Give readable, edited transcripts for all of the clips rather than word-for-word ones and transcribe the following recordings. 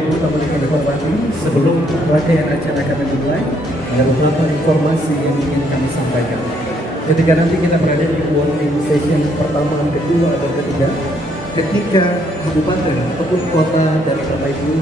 Bapak Ibu tamu yang kami hormati, sebelum rangkaian acara kami dimulai, ada beberapa informasi yang ingin kami sampaikan. Ketika nanti kita berada di voting session pertama, kedua, atau ketiga, ketika kabupaten ataupun kota dari Bapak Ibu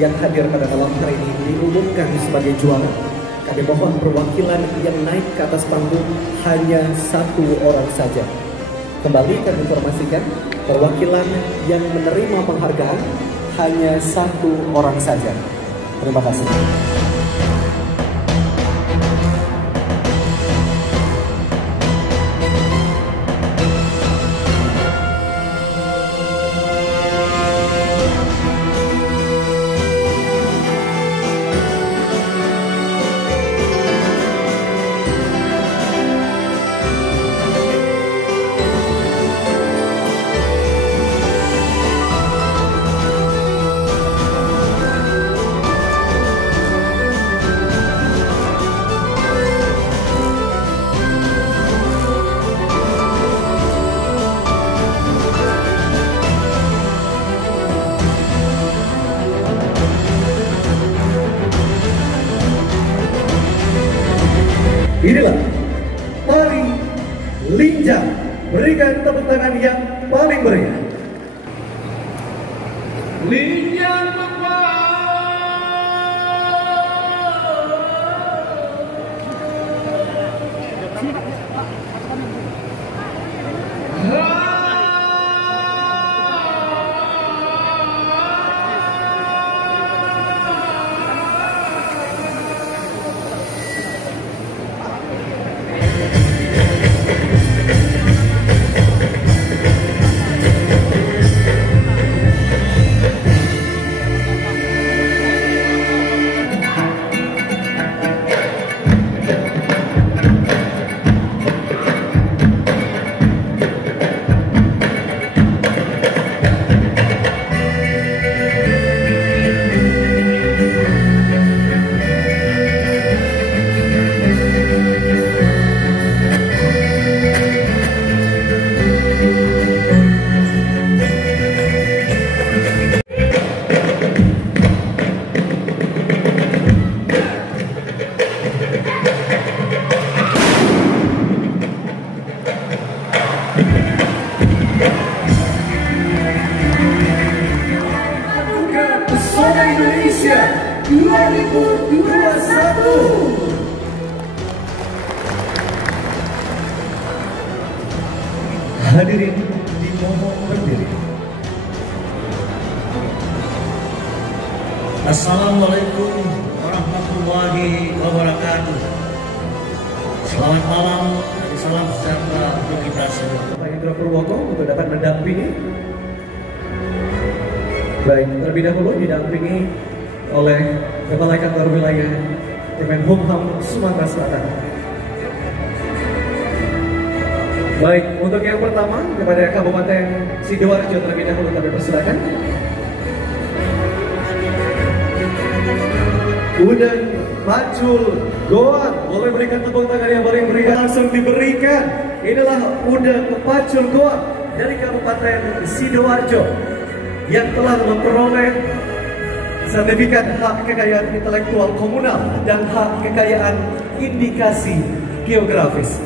yang hadir pada malam hari ini diumumkan sebagai juara, kami mohon perwakilan yang naik ke atas panggung hanya satu orang saja. Kembali kami informasikan, perwakilan yang menerima penghargaan hanya satu orang saja. Terima kasih. Inilah tari Linjang. Berikan tepuk tangan yang paling meriah. Linjang Indonesia 2021. Hadirin dimohon berdiri. Assalamualaikum warahmatullahi wabarakatuh. Selamat malam dan salam sejahtera untuk kita semua. Pak Indra Purwoko untuk dapat mendampingi. Baik, terlebih dahulu didampingi oleh Kepala Kantor Wilayah Kemenhumham Sumatera Selatan. Baik, untuk yang pertama kepada Kabupaten Sidoarjo terlebih dahulu kami persilakan. Udan Pacul Goan, boleh berikan tepuk tangan yang paling meriah langsung diberikan. Inilah Udan Pacul Goan dari Kabupaten Sidoarjo yang telah memperoleh sertifikat hak kekayaan intelektual komunal dan hak kekayaan indikasi geografis.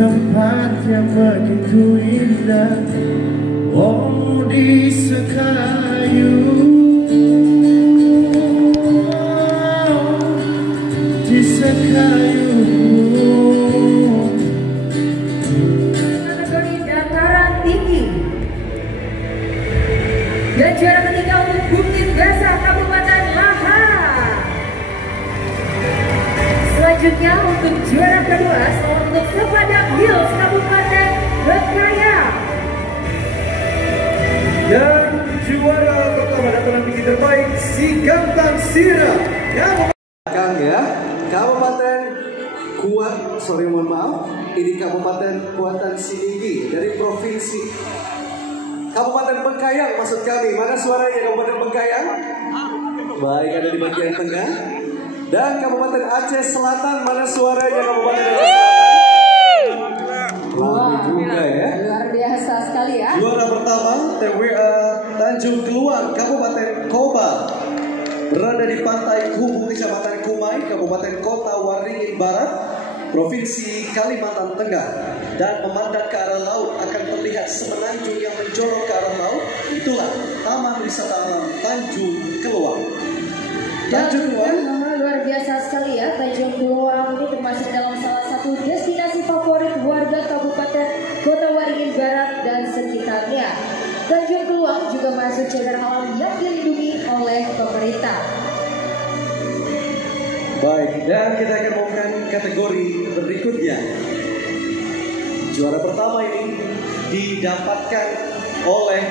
tempat yang begitu indah, oh di Sekayu, di Sekayu. Kategori dataran tinggi. Dan juara ketiga untuk Bukit Basah Kabupaten Mahang. Selanjutnya untuk juara kedua selamat untuk Sepadang Hills Kabupaten Bengkayang. Dan juara pertama dataran tinggi terbaik Sigantang Sira yang Kang ya, Kabupaten mohon maaf, ini Kabupaten Kuantan Sininggi dari Provinsi Kabupaten Bengkayang maksud kami. Mana suaranya Kabupaten Bengkayang? Baik, ada di bagian tengah. Dan Kabupaten Aceh Selatan, mana suaranya Kabupaten Aceh Selatan? Ramai juga ya. Luar biasa sekali ya. Juara pertama TWA Tanjung Keluar Kabupaten Koba, berada di pantai Kubu Kecamatan Kumai, Kabupaten Kota Waringin Barat, Provinsi Kalimantan Tengah, dan memandang ke arah laut akan terlihat semenanjung yang menjorok ke arah laut. Itulah Taman Wisata Alam Tanjung Keluar. Tanjung Keluar Luar biasa sekali ya. Tanjung Keluar ini termasuk dalam salah satu destinasi favorit warga Kabupaten Kota Waringin Barat dan sekitarnya. Tanjung Keluar juga masuk cagar alam yang dilindungi oleh pemerintah. Baik, dan kita akan mengumumkan kategori berikutnya. Juara pertama ini didapatkan oleh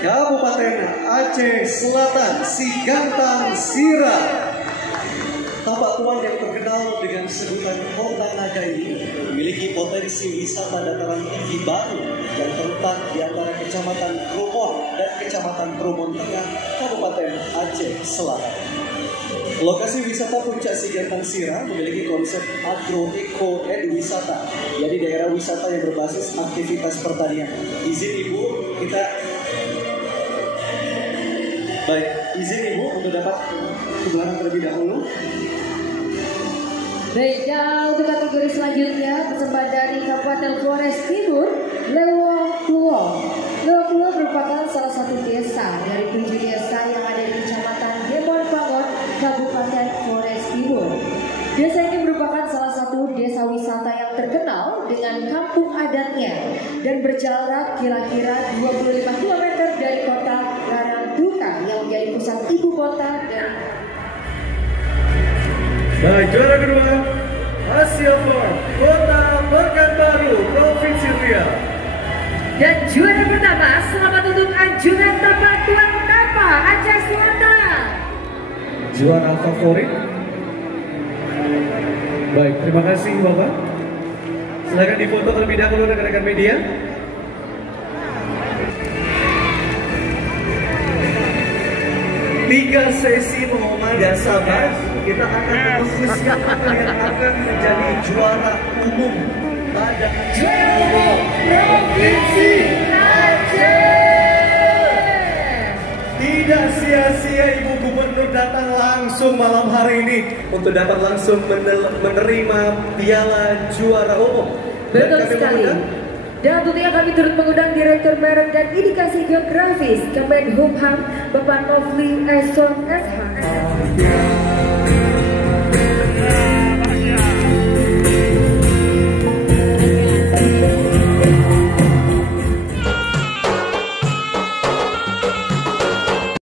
Kabupaten Aceh Selatan, Sigantang Sira. Tapak tuan yang terkenal dengan sebutan Kota Naga ini memiliki potensi wisata dataran tinggi baru yang terletak di antara Kecamatan Kromon dan Kecamatan Kromon Tengah, Kabupaten Aceh Selatan. Lokasi wisata Puncak Sigantang Sira memiliki konsep agro eco wisata, jadi daerah wisata yang berbasis aktivitas pertanian. Izin Ibu, izin Ibu untuk dapat ke belakang terlebih dahulu. Baik, dan untuk kategori selanjutnya bersama dari Kabupaten Flores Timur, Lewong Kluo. Lewong Kluo merupakan salah satu desa dari 7 desa yang ada di Kecamatan Demon Pangon, Kabupaten Flores Timur. Desa ini merupakan salah satu desa wisata yang terkenal dengan kampung adatnya dan berjarak kira-kira 25 km dari kota Larangtuka yang menjadi pusat ibu kota dan Baik, juara kedua Asia Farm Kota Pekanbaru, Provinsi Riau. dan juara pertama selamat untuk Anjungan Tapak Tuan Tapa Aceh Selatan. Juara favorit. Baik, terima kasih Bapak. Silakan difoto terlebih dahulu rekan-rekan media. Tiga sesi pengumuman sahabat, kita akan mengusus siapa yang akan menjadi juara umum pada Juara umum Provinsi Aceh. Tidak sia-sia Ibu Gubernur datang langsung malam hari ini untuk dapat langsung menerima piala juara umum. Betul sekali. Dan tentunya kami turut mengundang Direktur Merek dan Indikasi Geografis Kemenhumham Bapak Nofli Esong SH.